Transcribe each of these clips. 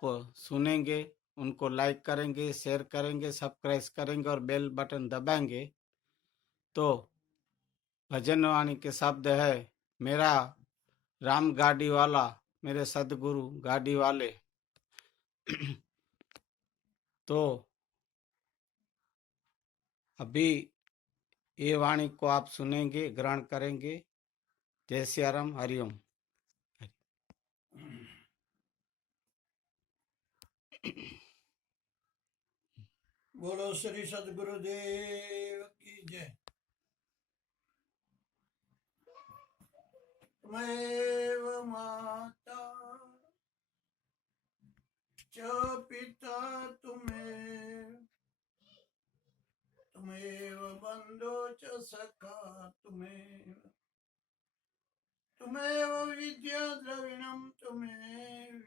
आप सुनेंगे, उनको लाइक करेंगे, शेयर करेंगे, सब्सक्राइब करेंगे और बेल बटन दबाएंगे तो भजन वाणी के शब्द है, मेरा राम गाड़ी वाला, मेरे सदगुरु गाड़ी वाले। तो अभी ये वाणी को आप सुनेंगे, ग्रहण करेंगे। जय सिया राम, हरिओम। बोलो श्री सदगुरुदेव की जय। त्वमेव माता च पिता त्वमेव बंधो च सखा त्वमेव विद्या द्रविणं त्वमेव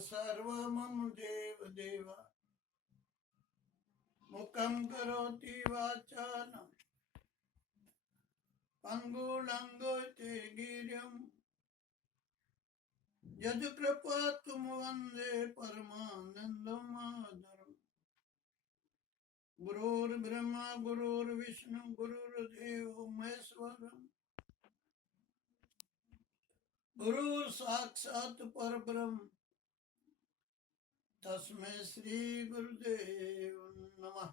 सर्वं मम देव देवा। मुखं करोति वाचालं पंगुलंघोति गिरिं यत्कृपातुं वन्दे परमानन्दं माधवम्। गुरुर्ब्रह्मा गुरुर्विष्णु गुरुर्देवो महेश्वरम्। गुरुर् साक्षात् परब्रह्म तस्मै श्री गुरुदेव नमः।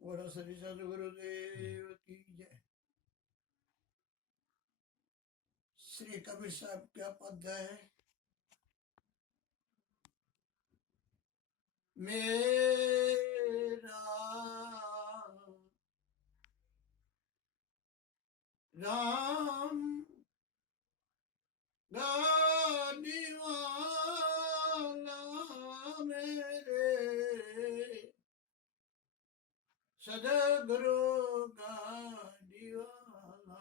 बोलो श्री सदगुरुदेव की जय। श्री कबीर साहब क्या पद है? मेरा राम गाड़ी वाला, मेरे सदगुरु गाड़ी वाला,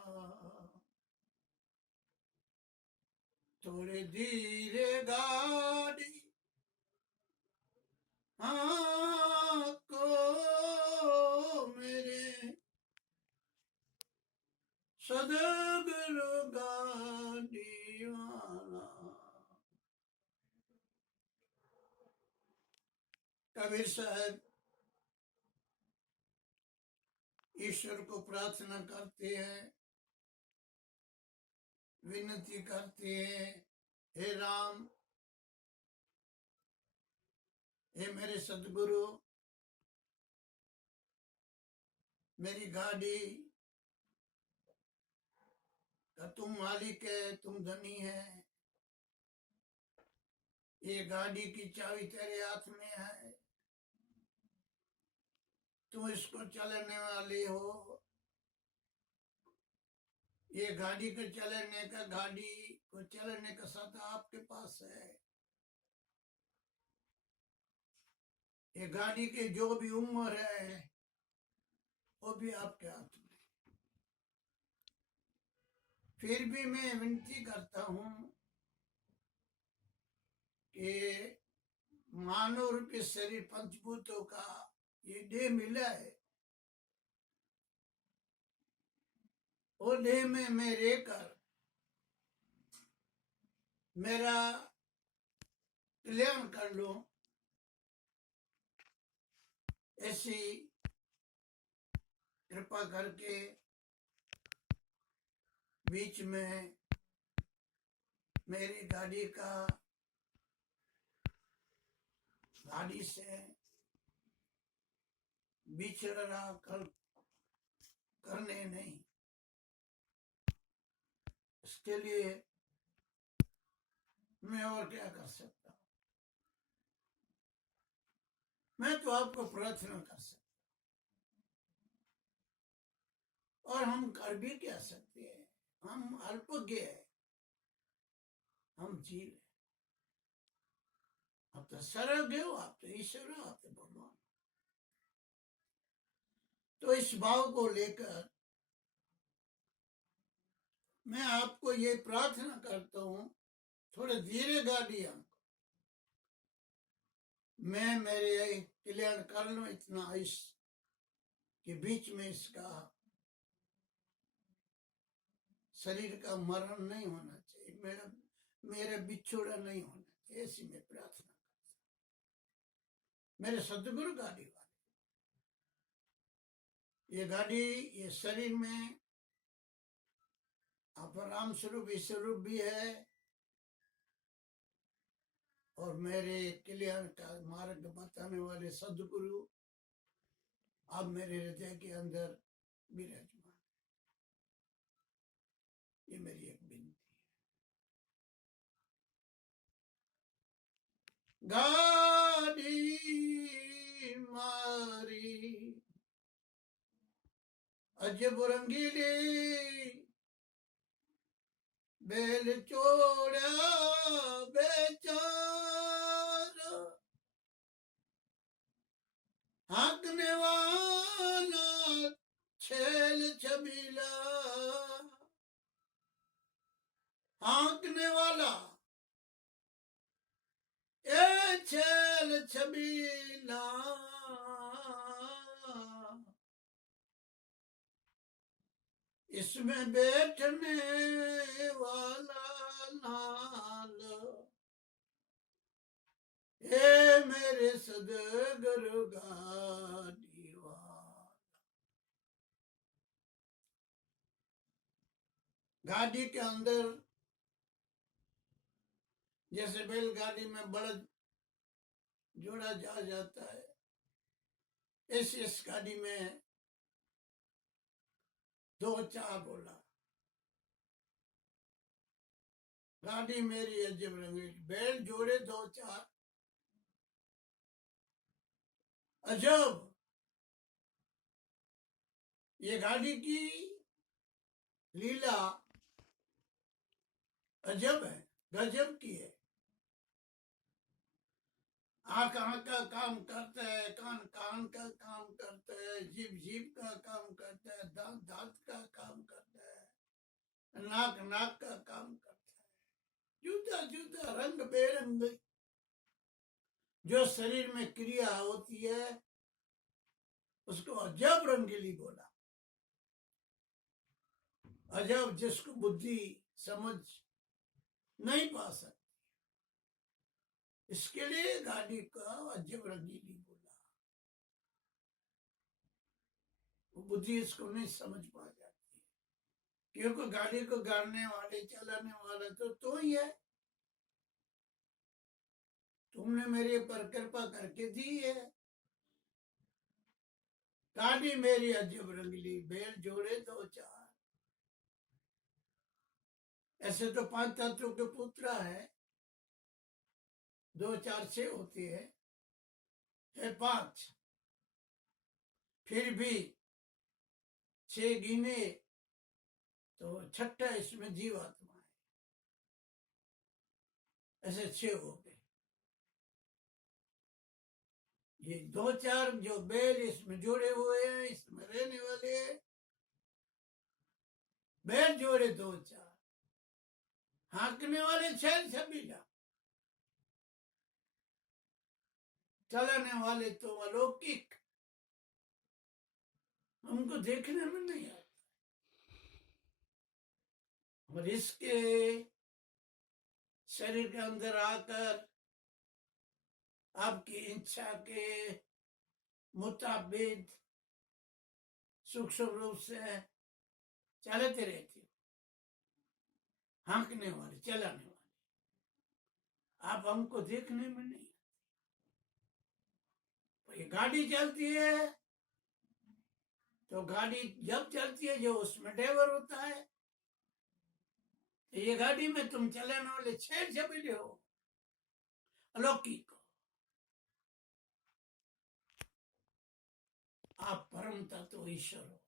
थोड़ी धीरे गाड़ी को मेरे सदगुरु गाड़ी वाला। कबीर साहब ईश्वर को प्रार्थना करते हैं, विनती करते हैं, हे राम, हे मेरे सदगुरु, मेरी गाड़ी का तुम मालिक है, तुम धनी है, ये गाड़ी की चाबी तेरे हाथ में है, तुम इसको चलाने वाले हो। ये गाड़ी को चलाने का सत्ता आपके पास है। ये गाड़ी की जो भी उम्र है वो भी आपके हाथ में। फिर भी मैं विनती करता हूं कि मानव रूपी शरीर पंचभूतों का ये देह मिला है, वो देह में मैं रहकर मेरा कल्याण कर लूं, ऐसी कृपा करके बीच में मेरी गाड़ी से बिछड़ा करने नहीं। इसके लिए मैं और क्या कर सकता हूं? मैं तो आपको प्रार्थना कर सकता हूं, और हम कर भी क्या सकते हैं? हम अल्पज्ञ है, हम जीव है। आप तो सर्वज्ञ हो, आप तो ईश्वर हो, आप तो भगवान। तो इस भाव को लेकर मैं आपको ये प्रार्थना करता हूं, थोड़े धीरे गाड़ी हमको, मैं मेरे कल्याण कर लूं इतना आयुष के बीच में इसका शरीर का मरण नहीं होना चाहिए। मेरे बिछोड़ा नहीं होना चाहिए, ऐसी मैं प्रार्थना करता हूं। मेरे सदगुरु गाड़ी वाले, ये गाड़ी, ये शरीर में आप राम स्वरूप ईश्वरूप भी है और मेरे कल्याण का मार्ग बताने वाले सदगुरु आप मेरे हृदय के अंदर विराजमान। ये मेरी एक विनती है। गाड़ी मारी अजब रंगीली, बैल चोड़ा बेचारा, हाँकने वाला छेल छबीला, हाँकने वाला ए छेल छबीला, इसमें बैठने वाला लाल, हे मेरे सदगुरु गाड़ी वाला। गाड़ी के अंदर जैसे बैलगाड़ी में बड़द जोड़ा जा जाता है, ऐसे इस गाड़ी में दो चार बोला। गाड़ी मेरी अजब रंगीली, बैल जोड़े दो चार अजब। ये गाड़ी की लीला अजब है, गजब की है। आंख आंख का काम करता है, कान कान का काम करता है, जीभ जीभ का काम करता है, दांत दांत का काम करता है, नाक नाक का काम करता है। जुदा जुदा रंग बेरंग जो शरीर में क्रिया होती है उसको अजब रंगीली बोला। अजब जिसको बुद्धि समझ नहीं पा सकती, इसके लिए गाड़ी का अजब रंगीली बोला। वो बुद्धि इसको नहीं समझ पा जाती, क्योंकि गाड़ी को गाड़ने वाले चलाने वाला तो तू ही है। तुमने मेरे पर कृपा करके दी है। गाड़ी मेरी अजब रंगीली, बैल जोड़े दो चार। ऐसे तो पांच तत्वों के पुत्र है, दो चार छह होती है पांच, फिर भी छह गिने तो छठा इसमें जीवात्मा है, ऐसे छह हो गए। ये दो चार जो बैल इसमें जुड़े हुए हैं, इसमें रहने वाले हैं, बैल जोड़े दो चार, हाँकने वाले छह छबीला, चलाने वाले तो अलौकिक, हमको देखने में नहीं आता। और इसके शरीर के अंदर आकर आपकी इच्छा के मुताबिक सूक्ष्म रूप से चलते रहते हो, हाँकने वाले चलाने वाले। आप हमको देखने में नहीं, ये गाड़ी चलती है तो गाड़ी जब चलती है जो उसमें ड्राइवर होता है, ये गाड़ी में तुम चलाने वाले छह छबीले हो, अलौकिक हो। आप परम तत्व ईश्वर हो।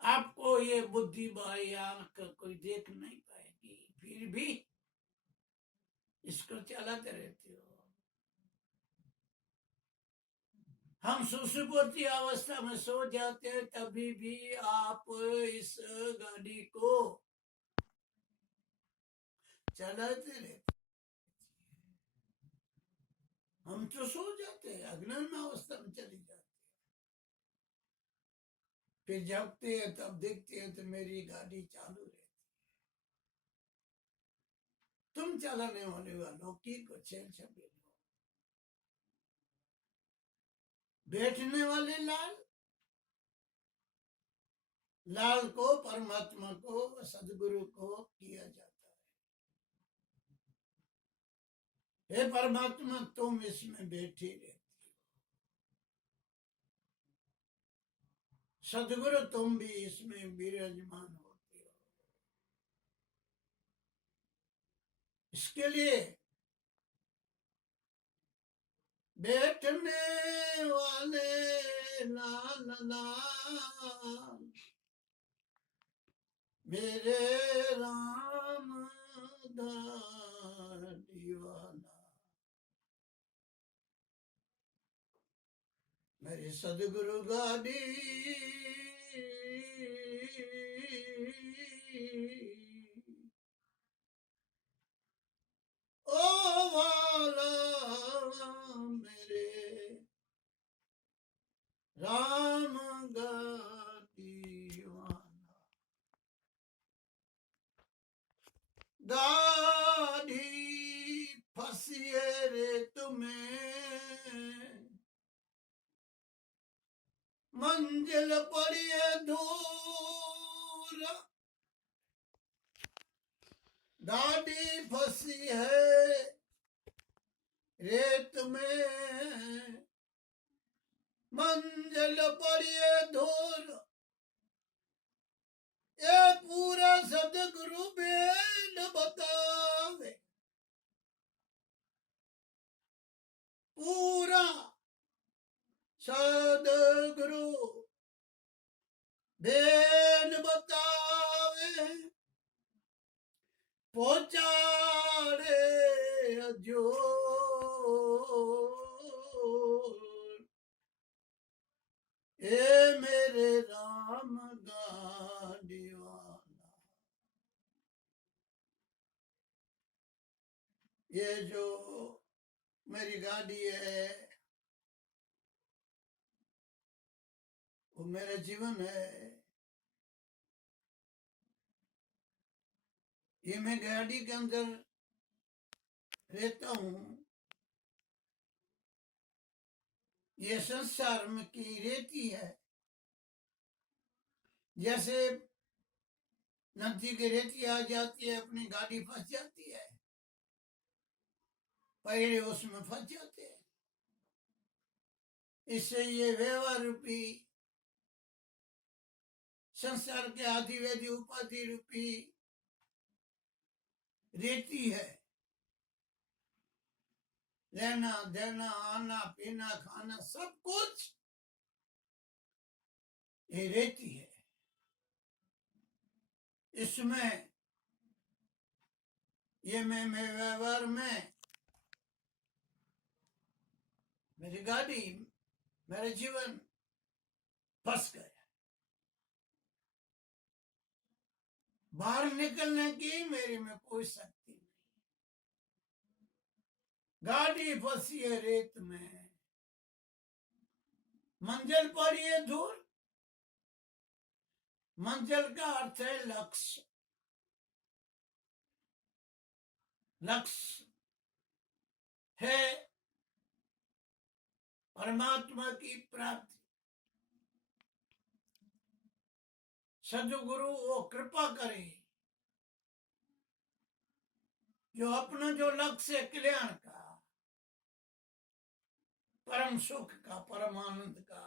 आपको ये बुद्धि बाई आंख कोई देख नहीं पाएगी, फिर भी इसको चलाते रहते हो। हम सुसुप्ति अवस्था में सो जाते हैं, तभी भी आप इस गाड़ी को चलाते रहते। हम तो सो जाते हैं, अज्ञान अवस्था में चली जाते हैं, फिर जगते हैं तब देखते हैं तो मेरी गाड़ी चालू रहती है। काम चलाने वाले लौकिक को छेल छबील, बैठने वाले लाल, लाल को परमात्मा को सदगुरु को किया जाता है। हे परमात्मा, तुम इसमें बैठी रहती हो, सदगुरु तुम भी इसमें विराजमान होते हो। इसके लिए बैठने वाले लाल लाल मेरे राम दा दीवाना, मेरे सदगुरु गाड़ी ओ वाला मेरे राम गाड़ी वाला, गाड़ी फंसी है रे तुम्हें, मंजिल पड़ी है दूर, गाड़ी फंसी है रेत में, मंजिल पड़ी है दूर, ये पूरा सदगुरु बेन बतावे, पूरा सदगुरु बेन बतावे, पहुंचाड़े जोर, ए मेरे राम गाड़ी वाला। ये जो मेरी गाड़ी है वो मेरा जीवन है। ये मैं गाड़ी के अंदर रहता हूँ, ये संसार में की रेती है, जैसे नदी की रेती आ जाती है, अपनी गाड़ी फंस जाती है, पहले उसमें फंस जाते हैं। इससे ये व्यवहार रूपी संसार के आदि वेदी उपाधि रूपी रेती है, लेना देना आना पीना खाना सब कुछ ये रेती है। इसमें ये मैं व्यवहार में मेरी गाड़ी मेरा जीवन फंस गया। बाहर निकलने की मेरी में कोई शक्ति नहीं, गाड़ी फंसी है रेत में, मंजिल पड़ी है दूर। मंजिल का अर्थ है लक्ष्य, लक्ष्य है परमात्मा की प्राप्ति। सदगुरु वो कृपा करे जो अपना जो लक्ष्य है कल्याण का, परम सुख का, परम आनंद का,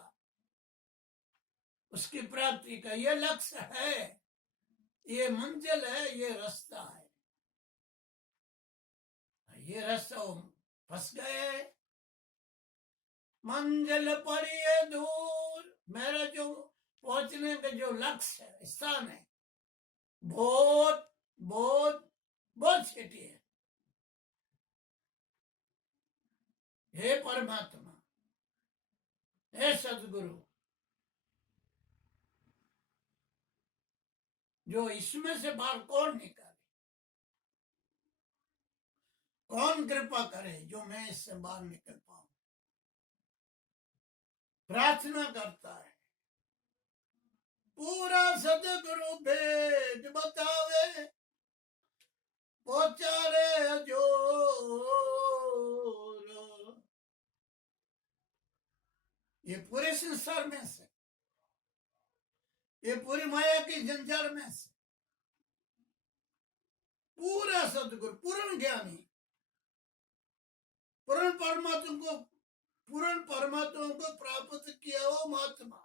उसकी प्राप्ति का ये लक्ष्य है, ये मंजिल है, ये रास्ता है। ये रास्ता फंस गए, मंजिल पड़ी है दूर। मेरा जो पहुंचने का जो लक्ष्य है, स्थान है, बहुत बहुत बहुत छिटी है। हे परमात्मा, हे सदगुरु, जो इसमें से बाहर कौन निकाले, कौन कृपा करे जो मैं इससे बाहर निकल पाऊं। प्रार्थना करता है, पूरा सदगुरु भेद बतावे, पहुंचारे ये पूरे संसार में से, ये पूरी माया की जंजाल में से पूरा सदगुरु, पूर्ण ज्ञानी, पूर्ण परमात्मा को प्राप्त किया वो महात्मा,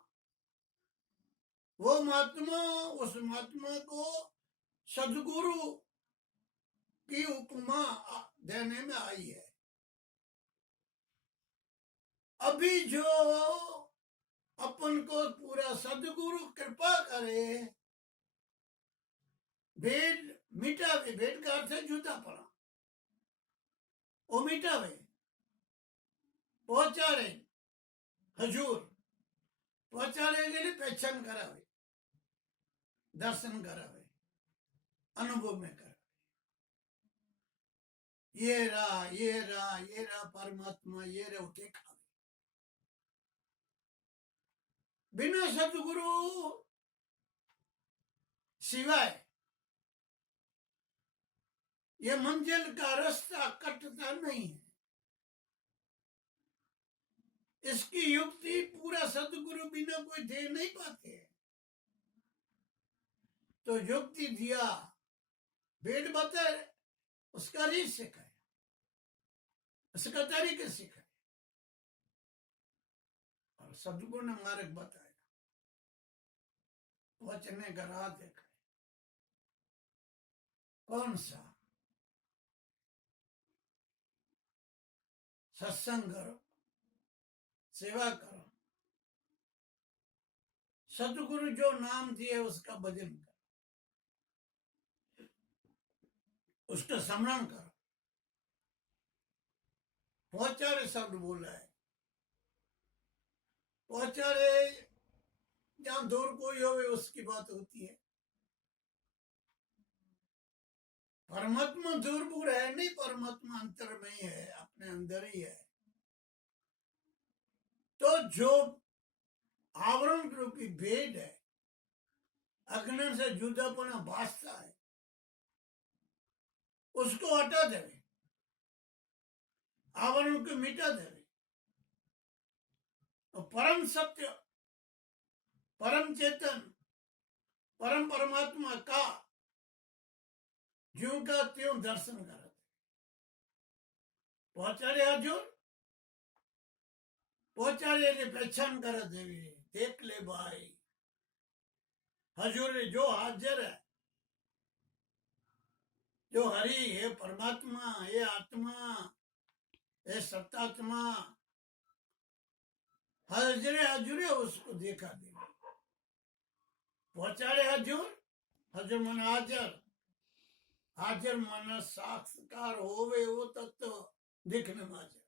उस महात्मा को सदगुरु की उपमा देने में आई है। अभी जो अपन को पूरा सदगुरु कृपा करे, भेद मिटावे, भेद का अर्थ है जुदा पड़ा, वो मिटावे, पहुंचाड़े, हजूर पहुंचाने के लिए पहचान करावे, दर्शन करावे, अनुभव में करावे। ये रहा परमात्मा, ये रहा उठे खावे। बिना सदगुरु सिवाय ये मंजिल का रास्ता कटता नहीं है। इसकी युक्ति पूरा सदगुरु बिना कोई दे नहीं पाते। तो युक्ति दिया, भेद बताए, उसका रीत सिखाया, उसका तरीके सिखाया, और सदगुरु ने मार्ग बताया, पहुंचने का राह दिखाया। कौन सा? सत्संग करो, सेवा करो, सदगुरु जो नाम दिए उसका भजन करो, उसका स्मरण करो। पहुंचारे शब्द बोला है, पहुंचारे जहां दूर कोई हो उसकी बात होती है। परमात्मा दूर दूर है नहीं, परमात्मा अंतर में ही है, अपने अंदर ही है। तो जो आवरण रूपी भेद है, अज्ञान से जुदापना भासता है, उसको हटा देवे, आवरण को मिटा देवे, तो परम सत्य, परम चेतन, परम परमात्मा का ज्यों का त्यों दर्शन करते। पहुंचारे हजूर, पहुंचारे ने पहचान कर देवी, देख ले भाई, हजूर जो हाजिर है, जो हरि है, परमात्मा है, आत्मा है, सत्तात्मा हजरे हजूरे, उसको देखा देवी। पहुंचारे हजूर, हजूर मन हाजर, हाजर मन साक्षात्कार होवे वो तत्व दिखने में हाजर।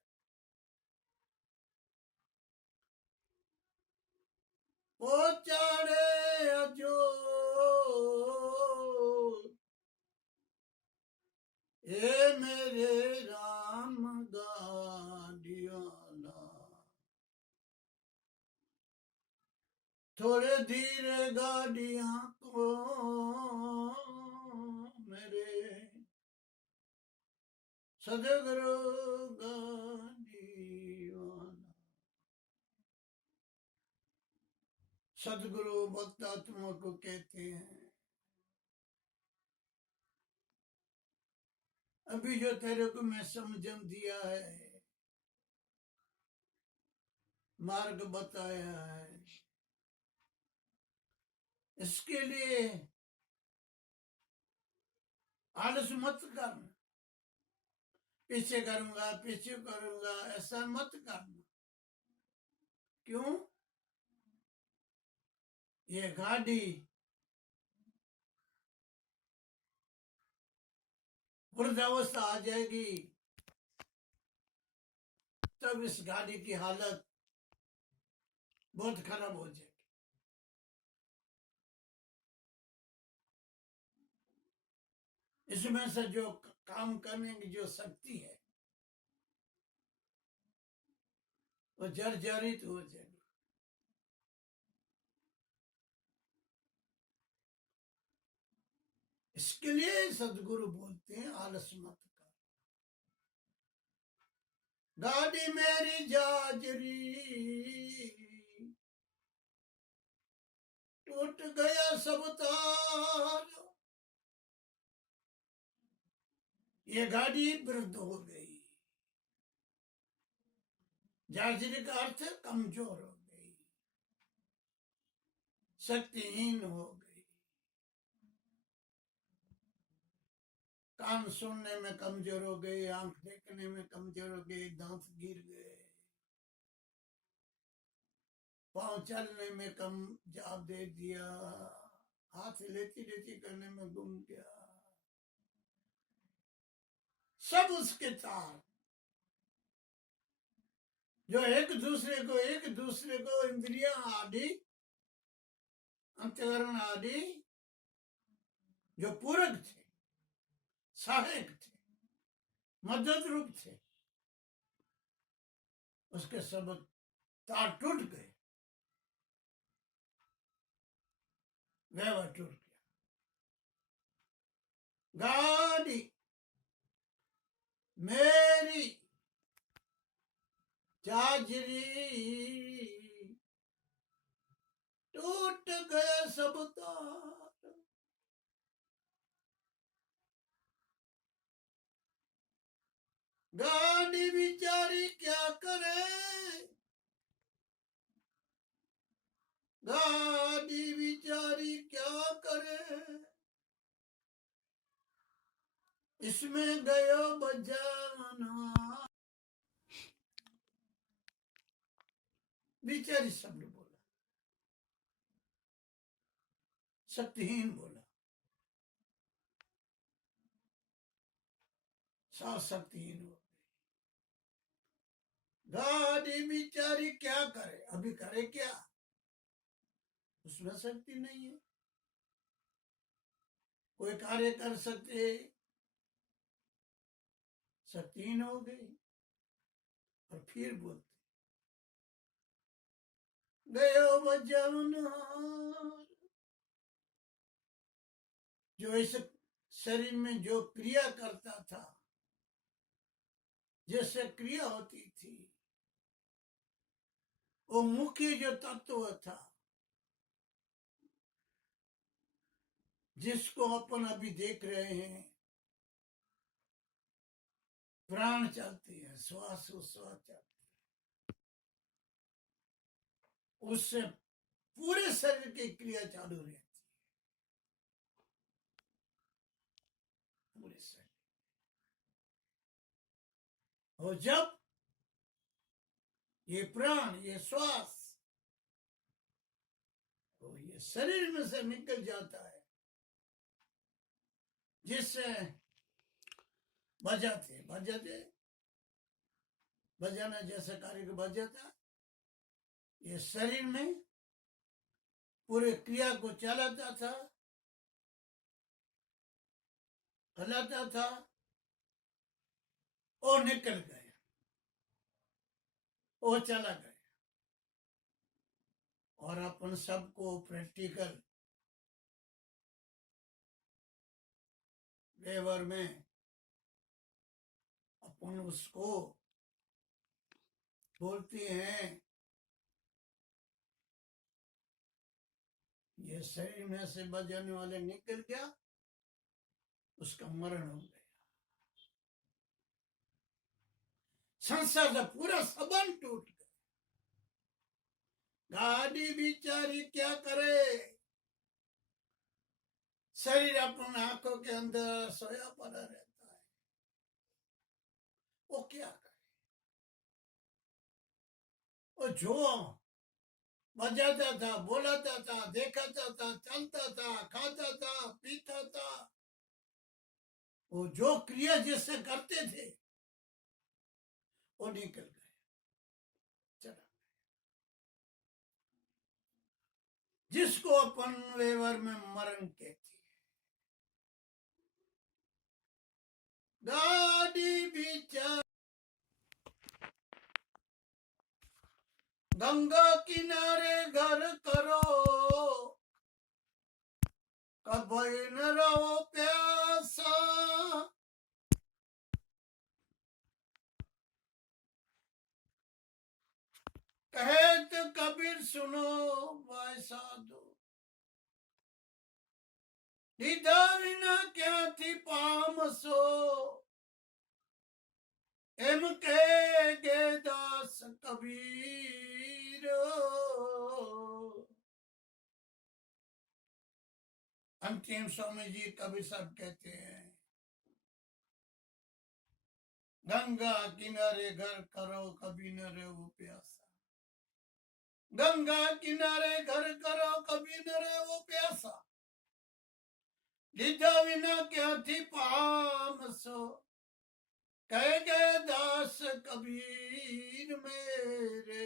पहुंचारे हजूर, ये मेरे राम गाड़ियाना, थोड़े धीरे गाड़ियां को मेरे सदगुरु गाड़ियाना। सदगुरु भक्त आत्मा को कहते हैं, अभी जो तेरे को मैं समझन दिया है, मार्ग बताया है, इसके लिए आलस मत करना, पीछे करूंगा ऐसा मत करना। क्यों? ये गाड़ी वृद्धावस्था आ जाएगी, तब इस गाड़ी की हालत बहुत खराब हो जाएगी। इसमें से जो काम करने की जो शक्ति है वो जर्जरित हो जाएगी। इसके लिए सदगुरु बोलते हैं आलस मत कर। गाड़ी मेरी जाजरी टूट गया सब तार, ये गाड़ी वृद्ध हो गई। जाजरी का अर्थ कमजोर हो गई, शक्तिहीन हो गई। कान सुनने में कमजोर हो गई, आंख देखने में कमजोर हो गई, दांत गिर गए, पांव चलने में कम जवाब दे दिया, हाथ लेती लेती करने में गुम गया। सब उसके तार जो एक दूसरे को इंद्रिया आदि, अंतकरण आदि जो पूरक थे, सहायक थे, मदद रूप थे, उसके सब तार टूट गए, व्यवहार टूट गया। गाड़ी मेरी जाजरी टूट गए सब तार, गाड़ी बिचारी क्या करे, गाड़ी बिचारी क्या करे, इसमें गयो बजाना। बेचारी शब्द बोला, शक्तिहीन बोला, शक्तिहीन हो गई। गाड़ी बेचारी क्या करे, अभी करे क्या, उसमें शक्ति नहीं है, कोई कार्य कर सकते, शक्तिहीन हो गई। और फिर बोलते गयो बजाना, जो इस शरीर में जो क्रिया करता था, जैसे क्रिया होती थी, वो मुख्य जो तत्व था, जिसको अपन अभी देख रहे हैं, प्राण चलते हैं, श्वास उश्वास चलते हैं, उससे पूरे शरीर की क्रिया चालू रहती है, पूरे शरीर। और जब ये प्राण, ये श्वास, तो ये शरीर में से निकल जाता है, जिससे बजाते बजाना जैसे कार्य को बजाता, ये शरीर में पूरे क्रिया को चलाता था, हलाता था, और निकल गया, वो चला गया। और अपन सबको प्रैक्टिकल व्यवहार में अपन उसको बोलते हैं, ये शरीर में से बजाने वाले निकल गया, उसका मरण हो गया। संसार का पूरा संबंध टूट गया। गाड़ी बिचारी क्या करे, शरीर अपनी आंखों के अंदर सोया पड़ा रहता है, वो क्या करे। वो जो बजाता था, बोलाता था, देखाता था, चलता था, खाता था, पीता था, वो जो क्रिया जिससे करते थे, वो निकल गए, चला गया। जिसको अपन व्यवहार में मरण कहते हैं। गाड़ी बिचारी गंगा किनारे घर करो, कभी न रहो प्यासा, कहे तो कबीर सुनो भाई साधु, દીધા વિના ક્યાંથી પામશો એમ કે ગે દાસ કબીર अंतिम स्वामी जी कबीर साहब कहते हैं गंगा किनारे घर करो कभी न रहो प्यासा गंगा किनारे घर करो कभी न रहो प्यासा લીધા વિના ક્યાંથી પામશો कह गए दास कबीर मेरे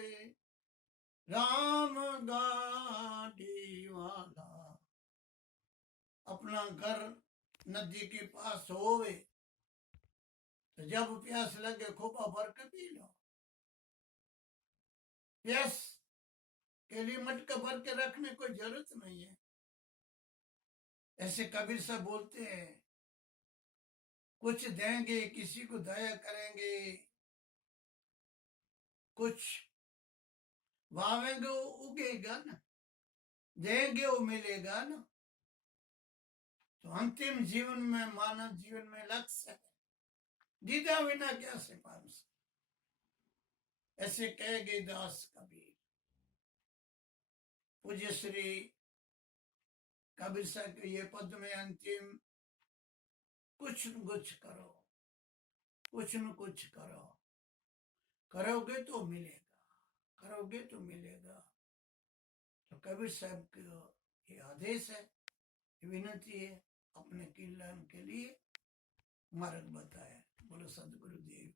राम गाड़ी वाला अपना घर नदी के पास होवे तो जब प्यास लगे खोपा भर के पी लो प्यास के लिए मटका भर के रखने कोई जरूरत नहीं है ऐसे कबीर साहब बोलते हैं कुछ देंगे किसी को दया करेंगे कुछ वावेंगे वो उगेगा ना देंगे वो मिलेगा ना तो अंतिम जीवन में मानव जीवन में लक्ष्य है दीदा बिना क्या से पास ऐसे कह गए दास कबीर पूज्य श्री कबीर साहब के ये पद में अंतिम कुछ न कुछ करो कुछ न कुछ करो करोगे तो मिलेगा करोगे तो मिलेगा तो कबीर साहब का ये आदेश है विनती है अपने कल्याण के लिए मार्ग बताया बोलो सदगुरुदेव